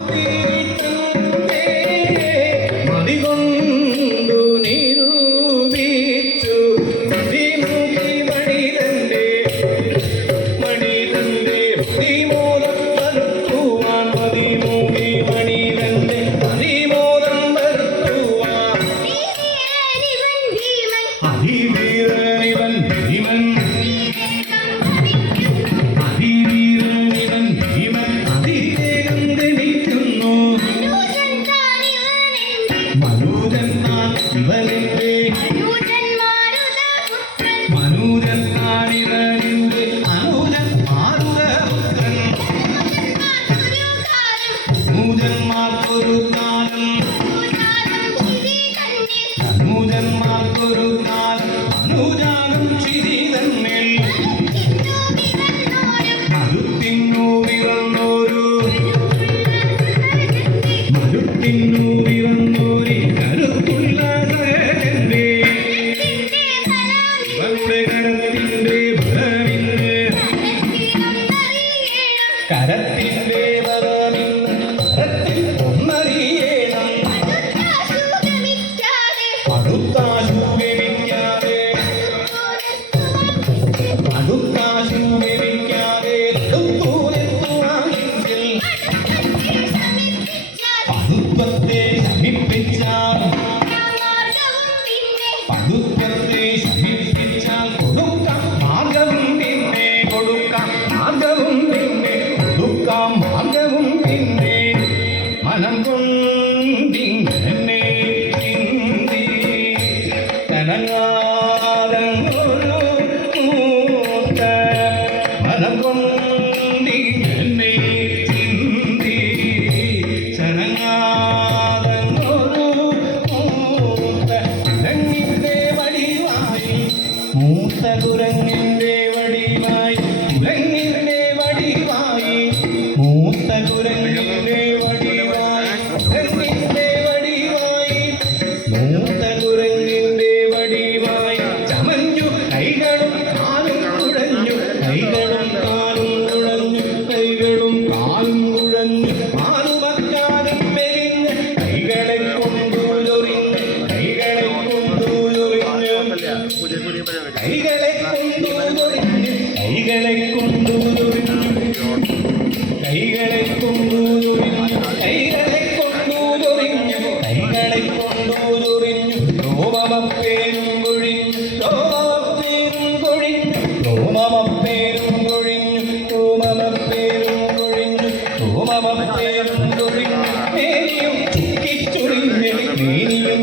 You. ganar todo കൈകളെ കൊണ്ടുതൊഴിഞ്ഞ് കൈകളെ കൊണ്ടുതൊഴിഞ്ഞ് കൈകളെ കൊണ്ടുതൊഴിഞ്ഞ് കൈകളെ കൊണ്ടുതൊഴിഞ്ഞ് കൈകളെ കൊണ്ടുതൊഴിഞ്ഞ് രോമമപ്പേരും കൊഴിഞ്ഞ് രോമമപ്പേരും കൊഴിഞ്ഞ് രോമമപ്പേരും കൊഴിഞ്ഞ് രോമമപ്പേരും കൊഴിഞ്ഞ് രോമമപ്പേരും കൊഴിഞ്ഞ് മേനിയും ചുക്കിച്ചുറിഞ്ഞ് മേനിയും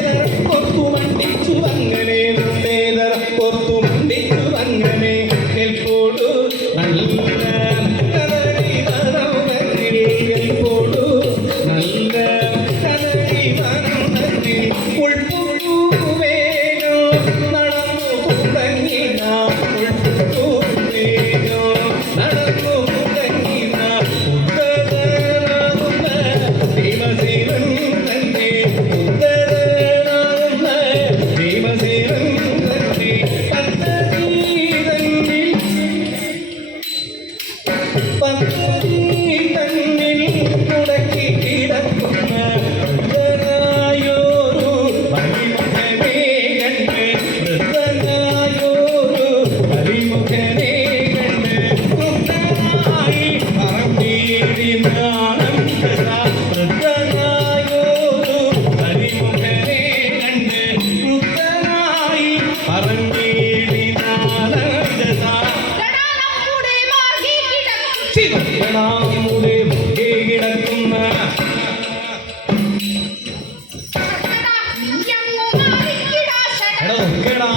എടാ ഒക്കെടാ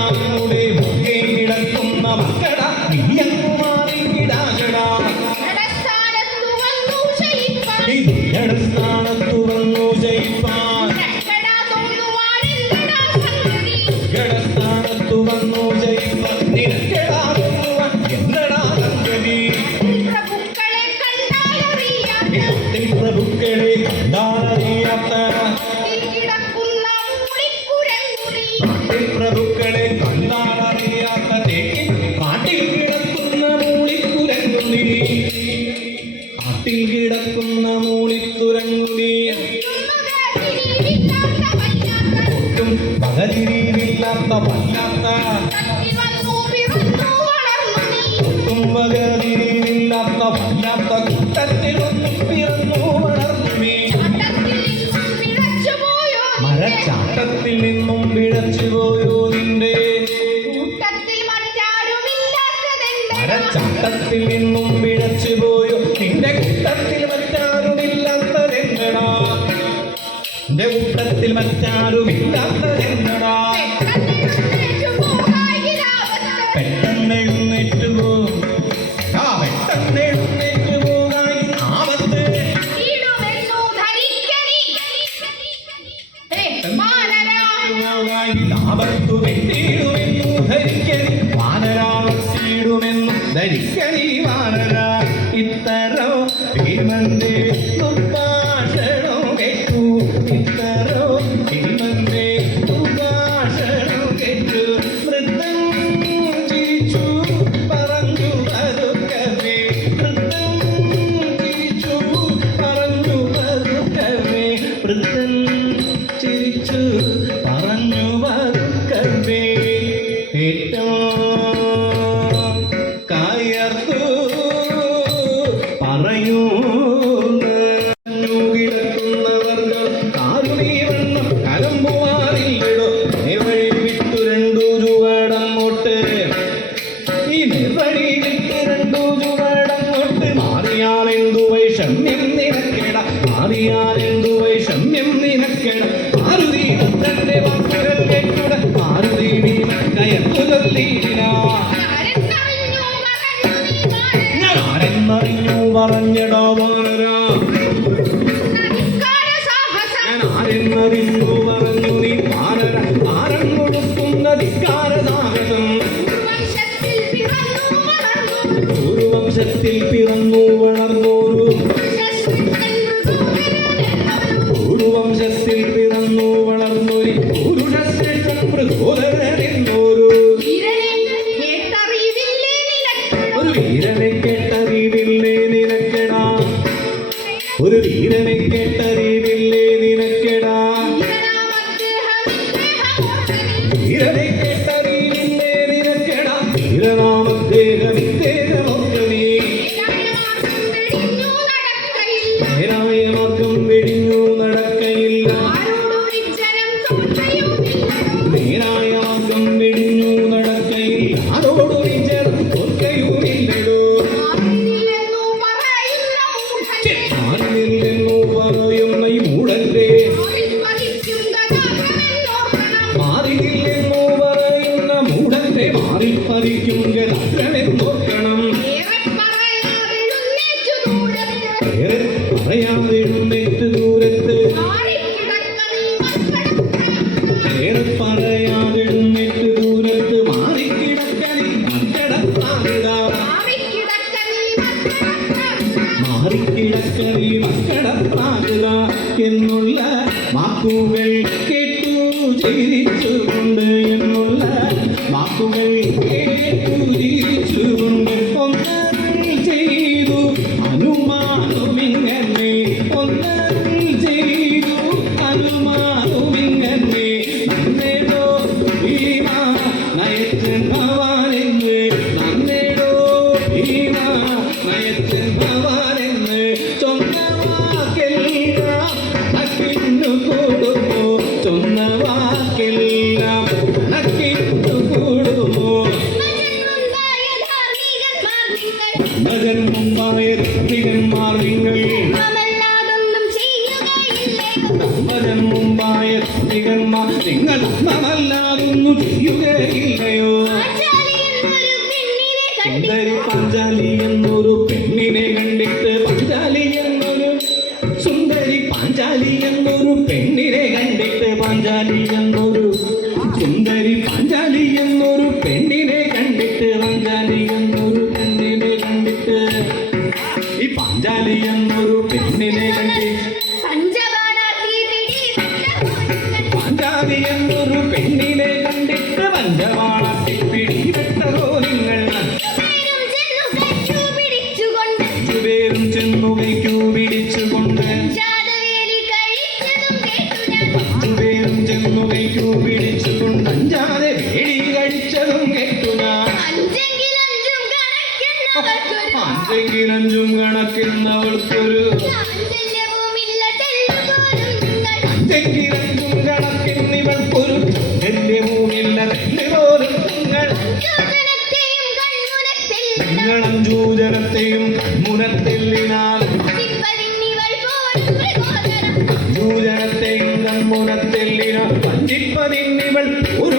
കിടക്കുന്ന മക്കടാ നീ കൂട്ടത്തിൽ നിന്നും പിഴച്ചുപോയോ നിന്റെ കൂട്ടത്തിൽ മറ്റാരുമില്ലാത്തതെന്നടാ നിന്റെ കൂട്ടത്തിൽ മറ്റാരുമില്ലാത്തതെന്നടാ പെട്ടെന്ന് എന്നറിഞ്ഞു പറഞ്ഞിടാവാനരാ എന്നറിഞ്ഞു പറഞ്ഞു നീ ആരര ആരം കൊടുക്കുന്ന ധിക്കാരനാരകം ഒരു വംശത്തിൽ പിറന്നു பஞ்சாலி எங்கொரு കൈക്കു പിടിച്ചുകൊണ്ട് അഞ്ചാതെ വേടി കഴിച്ചതും കേട്ടു ഞാൻ. അഞ്ചെങ്കിൽ അഞ്ചും കണക്കിന്നവൾക്കൊരു ചാഞ്ചല്യവുമില്ല തെല്ലുപോലും നിങ്ങൾ അഞ്ചെങ്കിലഞ്ചും കണക്കിന്നിവൾക്കൊരു ധന്യവുമില്ല പോലും നിങ്ങൾ. കൺമുനത്തിൽ നിങ്ങളഞ്ചൂജനത്തെയും മുനത്തെല്ലിനാൽ ജൂജനത്തെയും കൺമുനത്തെല്ലിന പഞ്ചിപ്പതിന്നിവൾ ഒരു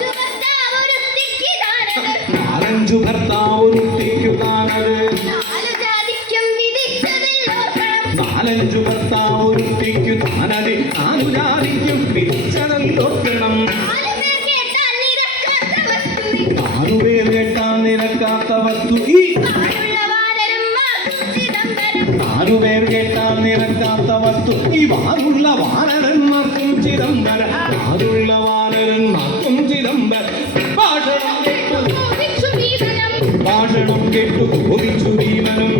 ചുമത്താവൊരുത്തിക്ക് താരകൾ നാലഞ്ചു ഭർത്താവുരുത്തിക്കു താനത്. നാലു ജാതിക്കും വിധിച്ചതില്ലോർക്കണം നാലഞ്ചു ഭർത്താവുരുത്തിക്കു താനത്. നാലു ജാതിക്കും പിരിച്ചതല്ലോക്കണം നാലു കേട്ടാൽ നിരക്കാത്ത വസ്തു ഈ. കേട്ടാൽ നിരക്കാത്ത വസ്തു ഈ വാറുള്ള ചിദംബര ആറുള്ള വാനരന്മാർക്കും ചിദംബര. ഭാഷണം കേട്ടു. ഭാഷണം കേട്ടു കോപിച്ചു ഭീമനും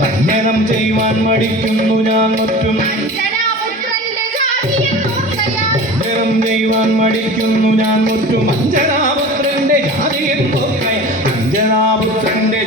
ഭഞ്ജനം ചെയ്യുവാൻ മടിക്കുന്നു ഞാൻ മുറ്റും ഭഞ്ജനം ചെയ്യുവാൻ മടിക്കുന്നു ഞാൻ മുറ്റും അഞ്ജനാപുത്രന്റെ ജാതിയൻ ഓർക്കയ അഞ്ജനാപുത്രന്റെ